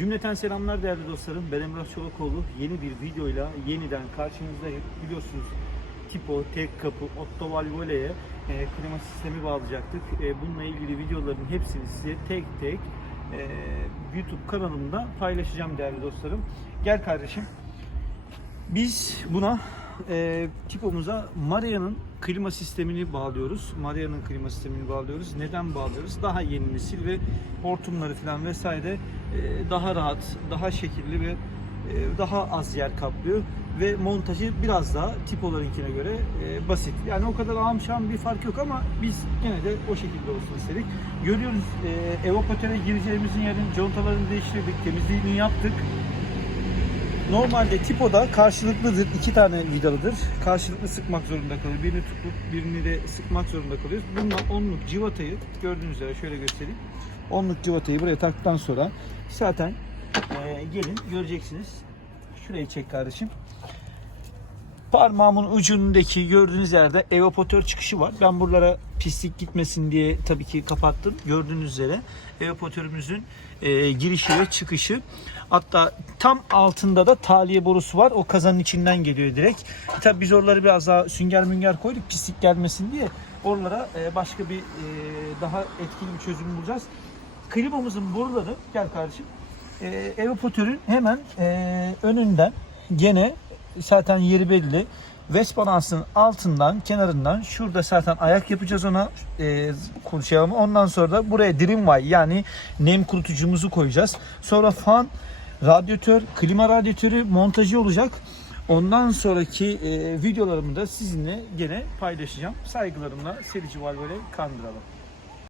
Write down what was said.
Cümleten selamlar değerli dostlarım. Ben Emrah Çolakoğlu. Yeni bir videoyla yeniden karşınızdayım. Biliyorsunuz Tipo, tek kapı, Otto Valvole'ye e, klima sistemi bağlayacaktık. E, bununla ilgili videoların hepsini size tek tek e, YouTube kanalımda paylaşacağım değerli dostlarım. Gel kardeşim. Biz buna e, tipomuza Maria'nın klima sistemini bağlıyoruz. Maria'nın klima sistemini bağlıyoruz. Neden bağlıyoruz? Daha yeni nesil ve hortumları falan vesaire e, daha rahat, daha şekilli ve e, daha az yer kaplıyor ve montajı biraz daha tipolarınkine göre e, basit. Yani o kadar amşan bir fark yok ama biz gene de o şekilde olsun istedik. Görüyoruz e, evapotöre gireceğimizin yerin contalarını değiştirdik, temizliğini yaptık. Normalde tipoda karşılıklıdır. iki tane vidalıdır. Karşılıklı sıkmak zorunda kalıyor. Birini tutup birini de sıkmak zorunda kalıyoruz. Bununla onluk civatayı gördüğünüz üzere şöyle göstereyim. Onluk civatayı buraya taktıktan sonra zaten eee, gelin göreceksiniz. Şurayı çek kardeşim. Parmağımın ucundaki gördüğünüz yerde evaporatör çıkışı var. Ben buralara pislik gitmesin diye tabii ki kapattım. Gördüğünüz üzere evaporatörümüzün e, girişi ve çıkışı. Hatta tam altında da taliye borusu var. O kazanın içinden geliyor direkt. Tabii biz oraları biraz daha sünger münger koyduk pislik gelmesin diye. Oralara e, başka bir e, daha etkili bir çözüm bulacağız. Klimamızın boruları gel kardeşim. E, evaporatörün hemen e, önünden gene zaten yeri belli. Vespalansın altından, kenarından şurada zaten ayak yapacağız ona e, kurşayalım. Ondan sonra da buraya Dreamway yani nem kurutucumuzu koyacağız. Sonra fan, radyatör, klima radyatörü montajı olacak. Ondan sonraki e, videolarımı da sizinle gene paylaşacağım. Saygılarımla Serici Valvole kandıralım.